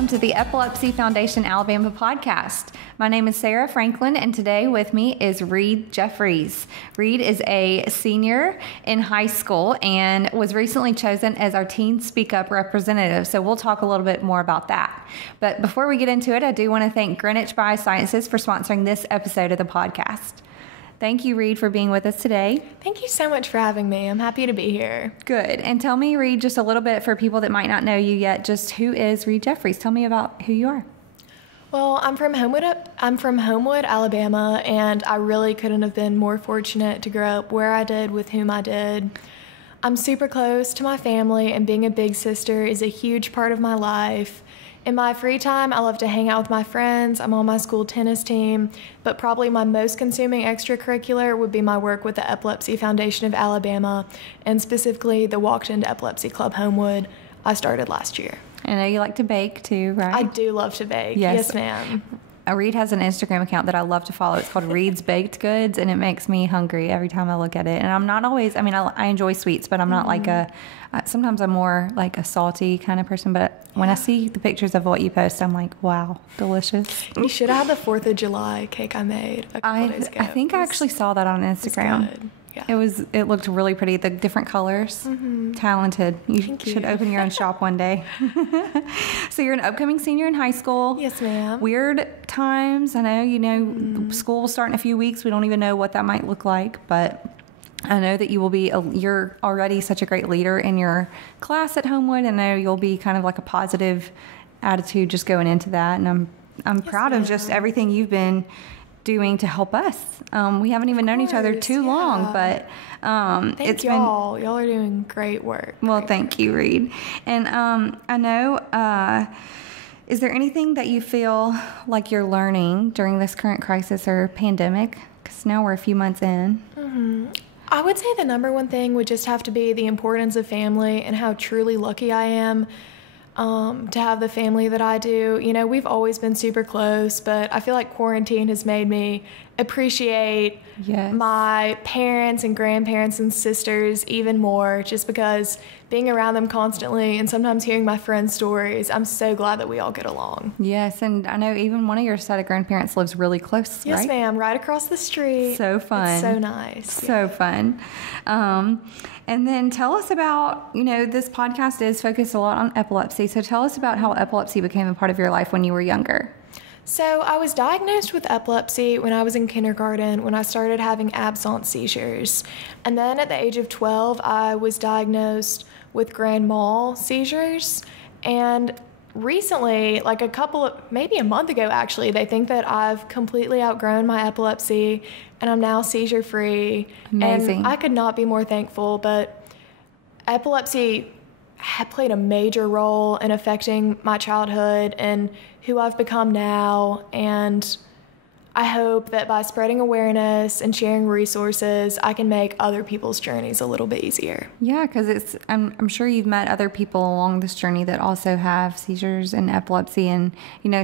welcome to the Epilepsy Foundation Alabama podcast. My name is Sarah Franklin, and today with me is Reed Jeffries. Reed is a senior in high school and was recently chosen as our Teen Speak Up representative, so we'll talk a little bit more about that. But before we get into it, I do want to thank Greenwich Biosciences for sponsoring this episode of the podcast. Thank you, Reed, for being with us today. Thank you so much for having me. I'm happy to be here. Good. And tell me, Reed, just a little bit for people that might not know you yet, just who is Reed Jeffries? Tell me about who you are. Well, I'm from Homewood, Alabama, and I really couldn't have been more fortunate to grow up where I did with whom I did. I'm super close to my family, and being a big sister is a huge part of my life. In my free time, I love to hang out with my friends. I'm on my school tennis team, but probably my most consuming extracurricular would be my work with the Epilepsy Foundation of Alabama, and specifically the Walked Into Epilepsy Club Homewood I started last year. I know you like to bake too, right? I do love to bake. Yes ma'am. Reed has an Instagram account that I love to follow. It's called Reed's Baked Goods, and it makes me hungry every time I look at it. And I'm not always, I enjoy sweets, but I'm not like sometimes I'm more like a salty kind of person. But when I see the pictures of what you post, I'm like, wow, delicious. You should have the 4th of July cake I made a couple days ago. I think I actually saw that on Instagram. It was good. Yeah. It looked really pretty. The different colors. Mm-hmm. Talented. You should open your own shop one day. So you're an upcoming senior in high school. Yes, ma'am. Weird times. I know, school will start in a few weeks. We don't even know what that might look like, but I know that you will be, you're already such a great leader in your class at Homewood. I know you'll be kind of like a positive attitude just going into that. And I'm proud of just everything you've been doing to help us. We haven't even known each other too long, but thank y'all. Y'all are doing great work. Well, thank you, Reed. And I know, is there anything that you feel like you're learning during this current crisis or pandemic? Because now we're a few months in. Mm-hmm. I would say the number one thing would just have to be the importance of family and how truly lucky I am to have the family that I do. You know, we've always been super close, but I feel like quarantine has made me appreciate my parents and grandparents and sisters even more, just because being around them constantly and sometimes hearing my friends' stories, I'm so glad that we all get along. Yes, and I know even one of your side of grandparents lives really close, yes, right? Ma'am, right across the street. So fun. It's so nice. So fun. And then tell us about, this podcast is focused a lot on epilepsy, so tell us about how epilepsy became a part of your life when you were younger. So I was diagnosed with epilepsy when I was in kindergarten, when I started having absence seizures. And then at the age of 12, I was diagnosed with grand mal seizures. And recently, maybe a month ago actually, they think that I've completely outgrown my epilepsy and I'm now seizure-free. Amazing. And I could not be more thankful, but epilepsy had played a major role in affecting my childhood and who I've become now, and I hope that by spreading awareness and sharing resources, I can make other people's journeys a little bit easier. Yeah, because I'm sure you've met other people along this journey that also have seizures and epilepsy, and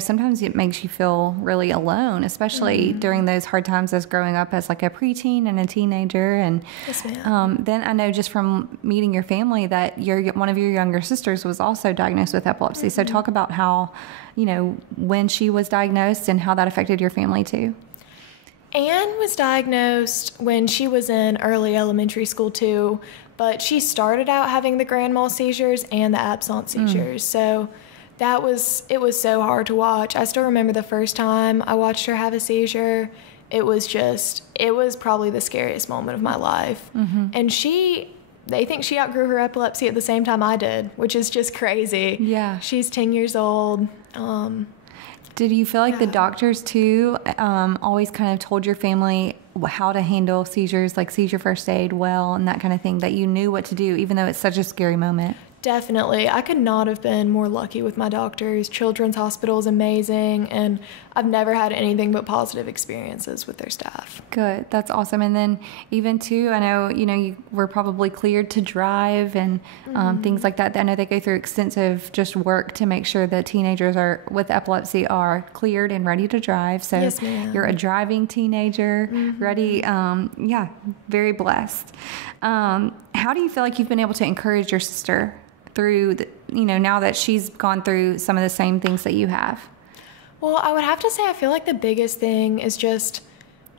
sometimes it makes you feel really alone, especially during those hard times as growing up as like a preteen and a teenager. And yes, ma'am. Then I know just from meeting your family that one of your younger sisters was also diagnosed with epilepsy. So talk about how, when she was diagnosed and how that affected your family too. Anne was diagnosed when she was in early elementary school too, but she started out having the grand mal seizures and the absence seizures. So it was so hard to watch. I still remember the first time I watched her have a seizure. It was probably the scariest moment of my life. Mm-hmm. And they think she outgrew her epilepsy at the same time I did, which is just crazy. Yeah. She's 10 years old. Did you feel like the doctors too always kind of told your family how to handle seizures, like seizure first aid well and that kind of thing, that you knew what to do even though it's such a scary moment? Definitely. I could not have been more lucky with my doctors. Children's Hospital is amazing, and I've never had anything but positive experiences with their staff. Good. That's awesome. And then even too, I know, you were probably cleared to drive and things like that. I know they go through extensive just work to make sure that teenagers with epilepsy are cleared and ready to drive. So yes, ma'am. You're a driving teenager, ready. Very blessed. How do you feel like you've been able to encourage your sister through, now that she's gone through some of the same things that you have? Well, I would have to say I feel like the biggest thing is just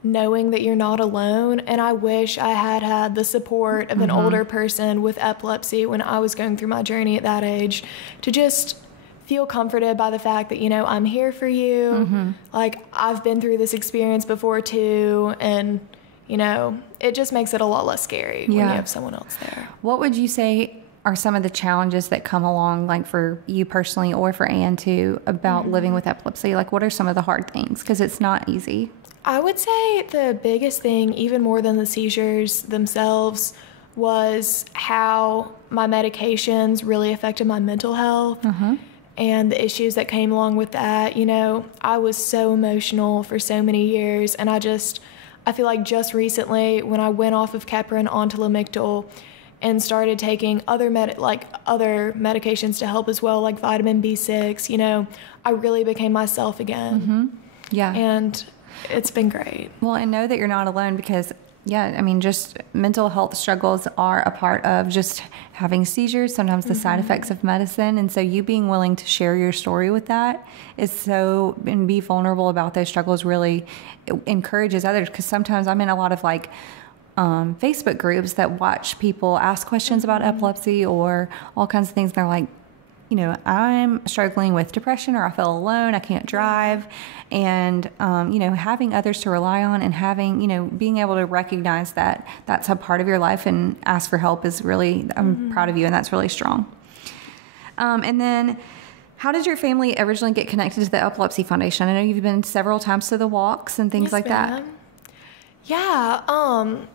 knowing that you're not alone. And I wish I had the support of an older person with epilepsy when I was going through my journey at that age, to just feel comforted by the fact that, I'm here for you. Like, I've been through this experience before too. And, it just makes it a lot less scary when you have someone else there. What would you say are some of the challenges that come along, like for you personally or for Anne too, about living with epilepsy? Like, what are some of the hard things? Because it's not easy. I would say the biggest thing, even more than the seizures themselves, was how my medications really affected my mental health and the issues that came along with that. I was so emotional for so many years, and I feel like just recently when I went off of Keppra onto Lamictal and started taking other medications to help as well, like vitamin B6, I really became myself again. Yeah. And it's been great. Well, and know that you're not alone, because just mental health struggles are a part of just having seizures, sometimes the side effects of medicine. And so you being willing to share your story with that and be vulnerable about those struggles really encourages others. Because sometimes I'm in a lot of Facebook groups that watch people ask questions about epilepsy or all kinds of things. And they're like, I'm struggling with depression, or I feel alone, I can't drive. And, having others to rely on and having, being able to recognize that that's a part of your life and ask for help is really, I'm proud of you, and that's really strong. And then how did your family originally get connected to the Epilepsy Foundation? I know you've been several times to the walks and things like that. Yeah.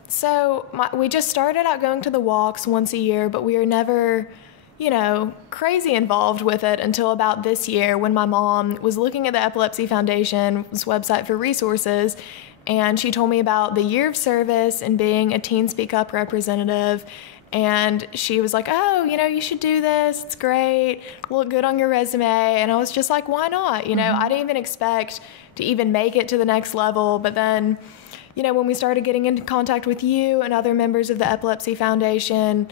So we just started out going to the walks once a year, but we were never crazy involved with it until about this year, when my mom was looking at the Epilepsy Foundation's website for resources, and she told me about the year of service and being a Teen Speak Up representative. And she was like, oh, you should do this. It's great. Look good on your resume. And I was just like, why not? I didn't even expect to even make it to the next level. But then, when we started getting into contact with you and other members of the Epilepsy Foundation,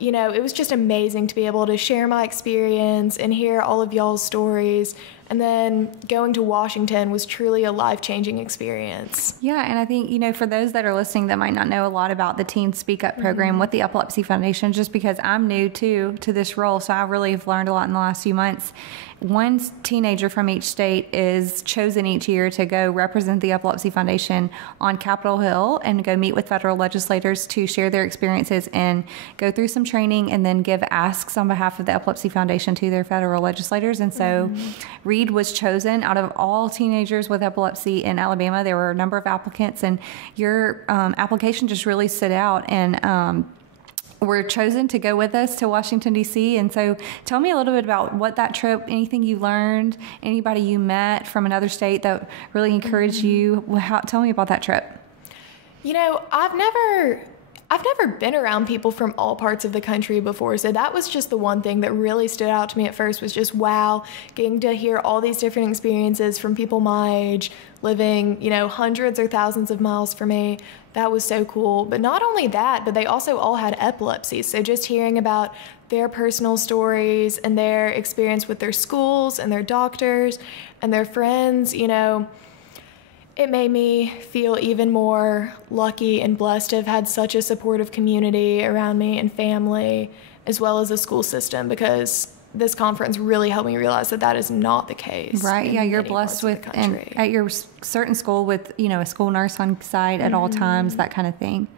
it was just amazing to be able to share my experience and hear all of y'all's stories. And then going to Washington was truly a life-changing experience. Yeah, and I think, for those that are listening that might not know a lot about the Teen Speak Up program with the Epilepsy Foundation, just because I'm new to this role, so I really have learned a lot in the last few months. One teenager from each state is chosen each year to go represent the Epilepsy Foundation on Capitol Hill and go meet with federal legislators to share their experiences and go through some training and then give asks on behalf of the Epilepsy Foundation to their federal legislators. And so Reed was chosen out of all teenagers with epilepsy in Alabama. There were a number of applicants, and your application just really stood out, and were chosen to go with us to Washington, D.C. And so tell me a little bit about what that trip, anything you learned, anybody you met from another state that really encouraged you. Tell me about that trip. I've never been around people from all parts of the country before, so that was just the one thing that really stood out to me at first, was just, wow, getting to hear all these different experiences from people my age, living, hundreds or thousands of miles from me. That was so cool. But not only that, but they also all had epilepsy, so just hearing about their personal stories and their experience with their schools and their doctors and their friends, it made me feel even more lucky and blessed to have had such a supportive community around me and family, as well as a school system, because this conference really helped me realize that is not the case. Right. Yeah, you're blessed with, and at your certain school with, a school nurse on site at all times, that kind of thing.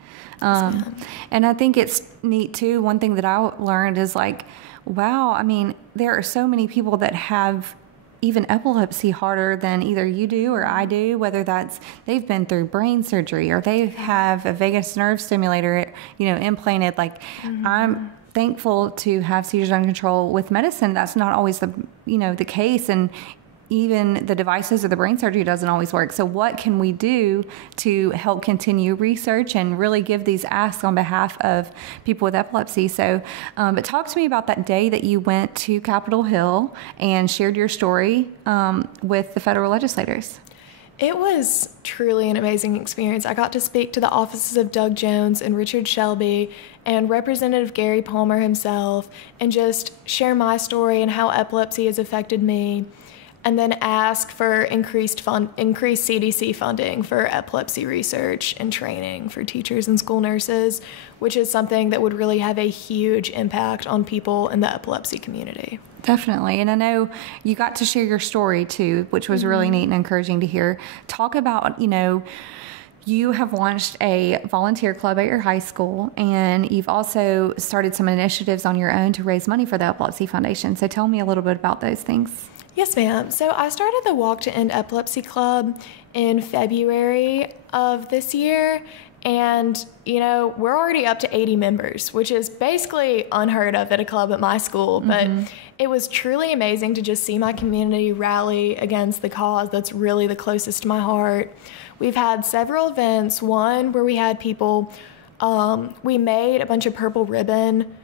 And I think it's neat too. One thing that I learned is wow, there are so many people that have even epilepsy harder than either you do or I do, whether that's they've been through brain surgery or they have a vagus nerve stimulator, implanted. I'm thankful to have seizures under control with medicine. That's not always the case. And even the devices or the brain surgery doesn't always work. So what can we do to help continue research and really give these asks on behalf of people with epilepsy? So, but talk to me about that day that you went to Capitol Hill and shared your story with the federal legislators. It was truly an amazing experience. I got to speak to the offices of Doug Jones and Richard Shelby, and Representative Gary Palmer himself and just share my story and how epilepsy has affected me, and then ask for increased CDC funding for epilepsy research and training for teachers and school nurses, which is something that would really have a huge impact on people in the epilepsy community. Definitely. And I know you got to share your story too, which was really neat and encouraging to hear. Talk about, you have launched a volunteer club at your high school, and you've also started some initiatives on your own to raise money for the Epilepsy Foundation. So tell me a little bit about those things. Yes, ma'am. So I started the Walk to End Epilepsy Club in February of this year. And, we're already up to 80 members, which is basically unheard of at a club at my school. But it was truly amazing to just see my community rally against the cause that's really the closest to my heart. We've had several events. One where we had people, we made a bunch of purple ribbon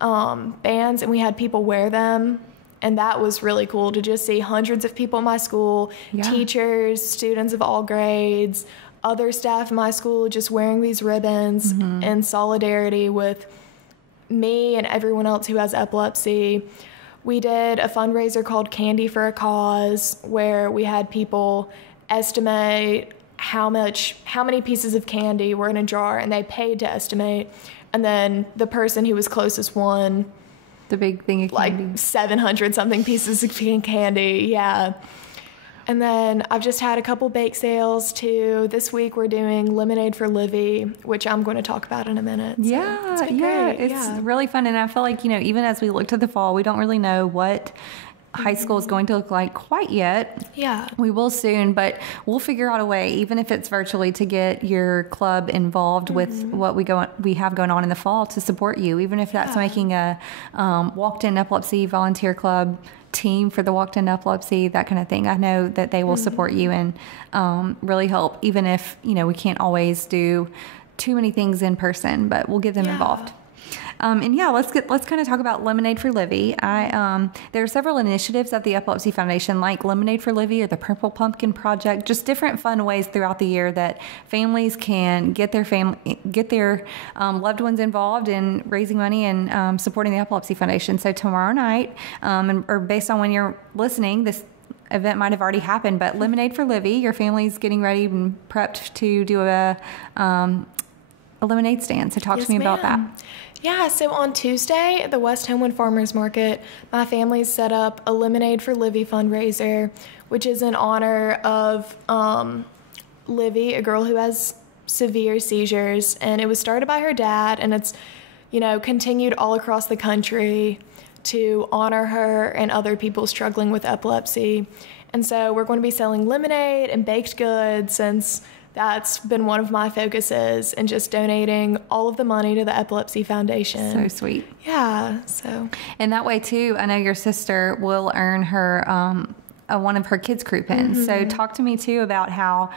bands, and we had people wear them. And that was really cool to just see hundreds of people in my school, teachers, students of all grades, other staff in my school just wearing these ribbons in solidarity with me and everyone else who has epilepsy. We did a fundraiser called Candy for a Cause, where we had people estimate how many pieces of candy were in a jar, and they paid to estimate. And then the person who was closest won the big thing of candy. Like 700 something pieces of candy. Yeah. And then I've just had a couple bake sales too. This week we're doing lemonade for Livi, which I'm going to talk about in a minute. So it's really fun. And I feel like, even as we look to the fall, we don't really know what high school is going to look like quite yet. Yeah. We will soon, but we'll figure out a way, even if it's virtually, to get your club involved with what we have going on in the fall to support you, even if that's making a Walked In Epilepsy volunteer club team for the Walked In Epilepsy, that kind of thing. I know that they will support you and really help, even if, we can't always do too many things in person, but we'll get them involved. Let's kind of talk about Lemonade for Livi. There are several initiatives at the Epilepsy Foundation, like Lemonade for Livi or the Purple Pumpkin Project, just different fun ways throughout the year that families can get their loved ones involved in raising money and supporting the Epilepsy Foundation. So tomorrow night, or based on when you're listening, this event might have already happened, but Lemonade for Livi, your family's getting ready and prepped to do a lemonade stand. So talk to me about that. Yeah, so on Tuesday at the West Homewood Farmers Market, my family set up a Lemonade for Livi fundraiser, which is in honor of Livi, a girl who has severe seizures, and it was started by her dad, and it's, continued all across the country to honor her and other people struggling with epilepsy. And so we're going to be selling lemonade and baked goods, since that's been one of my focuses, and just donating all of the money to the Epilepsy Foundation. So sweet. Yeah. So. And that way too, I know your sister will earn her one of her kids crew pins. So talk to me too about how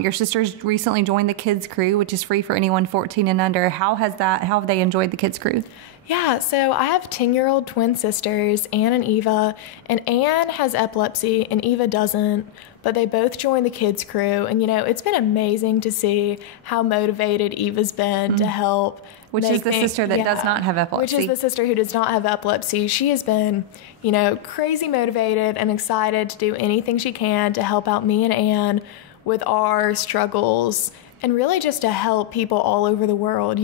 your sister's recently joined the kids crew, which is free for anyone 14 and under. How have they enjoyed the kids crew? Yeah, so I have 10-year-old twin sisters, Anne and Eva, and Anne has epilepsy and Eva doesn't, but they both joined the kids crew, and it's been amazing to see how motivated Eva's been to help. Which is the sister that does not have epilepsy. Which is the sister who does not have epilepsy. She has been, crazy motivated and excited to do anything she can to help out me and Anne with our struggles, and really just to help people all over the world.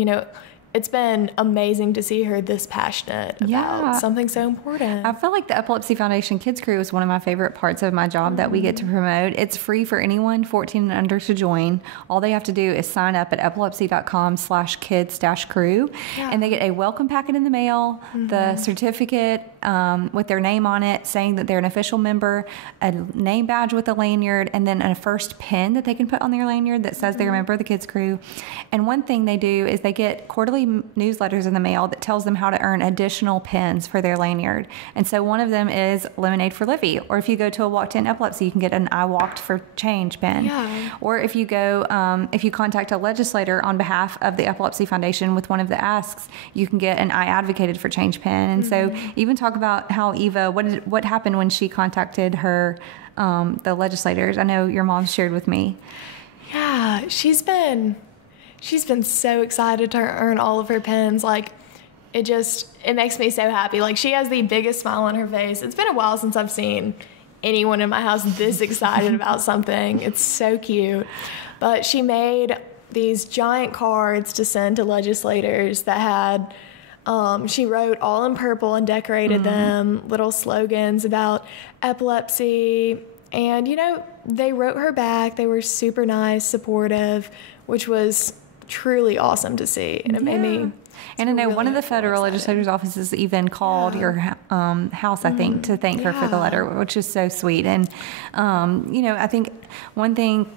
It's been amazing to see her this passionate about something so important. I feel like the Epilepsy Foundation Kids Crew is one of my favorite parts of my job that we get to promote. It's free for anyone 14 and under to join. All they have to do is sign up at epilepsy.com/kids-crew, and they get a welcome packet in the mail, the certificate with their name on it saying that they're an official member, a name badge with a lanyard, and then a first pin that they can put on their lanyard that says they're a member of the Kids Crew. And one thing they do is they get quarterly newsletters in the mail that tells them how to earn additional pins for their lanyard. And so one of them is Lemonade for Livi. Or if you go to a Walked In Epilepsy, you can get an I Walked for Change pin. Yeah. Or if you go, if you contact a legislator on behalf of the Epilepsy Foundation with one of the asks, you can get an I Advocated for Change pin. And so even talk about how Eva, what happened when she contacted her, the legislators. I know your mom shared with me. Yeah, she's been she's been so excited to earn all of her pins. Like, it makes me so happy. Like, she has the biggest smile on her face. It's been a while since I've seen anyone in my house this excited about something. It's so cute. But she made these giant cards to send to legislators that had, she wrote all in purple and decorated them, little slogans about epilepsy. And, they wrote her back. They were super nice, supportive, which was truly awesome to see. And it made me... And I know really one of the federal legislators' offices even called your house, I think, to thank her for the letter, which is so sweet. And, I think one thing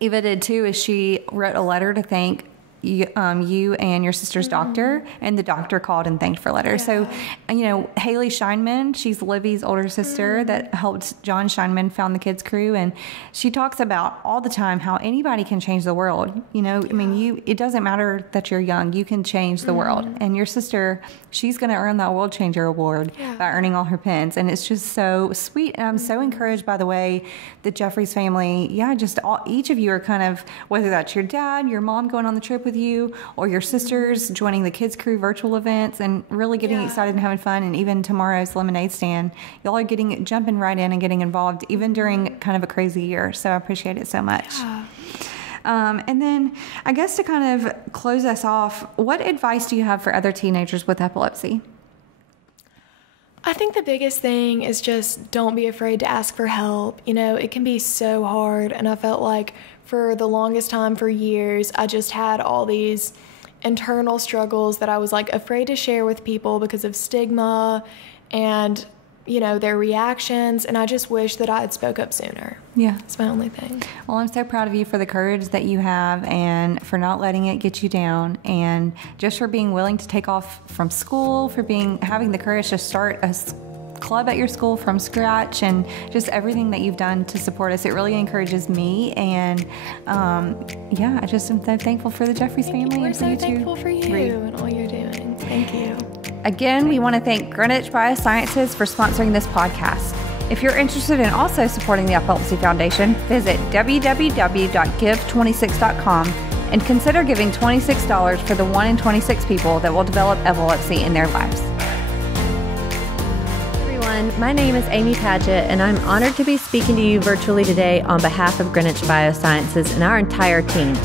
Eva did too is she wrote a letter to thank you and your sister's doctor, and the doctor called and thanked for letters. So, Haley Scheinman, she's Livi's older sister that helped John Scheinman found the kids crew, and she talks about all the time how anybody can change the world. It doesn't matter that you're young, you can change the world. And your sister, she's going to earn that World Changer Award by earning all her pins, and it's just so sweet. And I'm so encouraged by the way the Jeffries family, each of you are kind of, whether that's your dad, your mom going on the trip with you, or your sisters joining the kids crew virtual events and really getting excited and having fun. And even tomorrow's lemonade stand, y'all are jumping right in and getting involved even during kind of a crazy year. So I appreciate it so much. And then I guess to kind of close us off, what advice do you have for other teenagers with epilepsy? I think the biggest thing is just don't be afraid to ask for help. It can be so hard, and I felt like for the longest time, for years, I just had all these internal struggles that I was like afraid to share with people because of stigma and, their reactions. And I just wish that I had spoke up sooner. Yeah. It's my only thing. Well, I'm so proud of you for the courage that you have and for not letting it get you down, and just for being willing to take off from school, for having the courage to start a club at your school from scratch, and just everything that you've done to support us. It really encourages me, and I just am so thankful for the Jeffries family. We're so thankful for you and all you're doing. Thank you. Again, we want to thank Greenwich Biosciences for sponsoring this podcast. If you're interested in also supporting the Epilepsy Foundation, visit www.give26.com and consider giving $26 for the 1 in 26 people that will develop epilepsy in their lives. My name is Amy Padgett, and I'm honored to be speaking to you virtually today on behalf of Greenwich Biosciences and our entire team.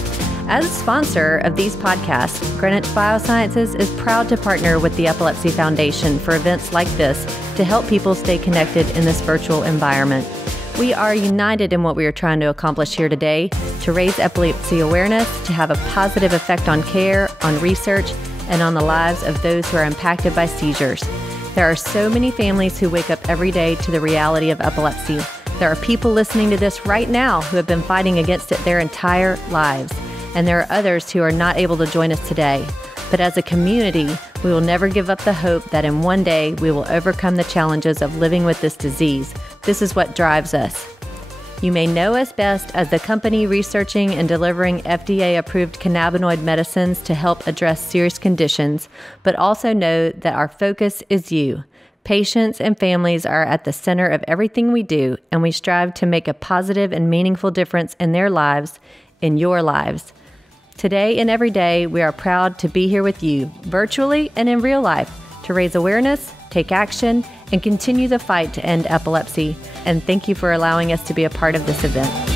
As a sponsor of these podcasts, Greenwich Biosciences is proud to partner with the Epilepsy Foundation for events like this to help people stay connected in this virtual environment. We are united in what we are trying to accomplish here today, to raise epilepsy awareness, to have a positive effect on care, on research, and on the lives of those who are impacted by seizures. There are so many families who wake up every day to the reality of epilepsy. There are people listening to this right now who have been fighting against it their entire lives. And there are others who are not able to join us today. But as a community, we will never give up the hope that in one day we will overcome the challenges of living with this disease. This is what drives us. You may know us best as the company researching and delivering FDA-approved cannabinoid medicines to help address serious conditions, but also know that our focus is you. Patients and families are at the center of everything we do, and we strive to make a positive and meaningful difference in their lives, in your lives. Today and every day, we are proud to be here with you, virtually and in real life, to raise awareness, take action, and continue the fight to end epilepsy. And thank you for allowing us to be a part of this event.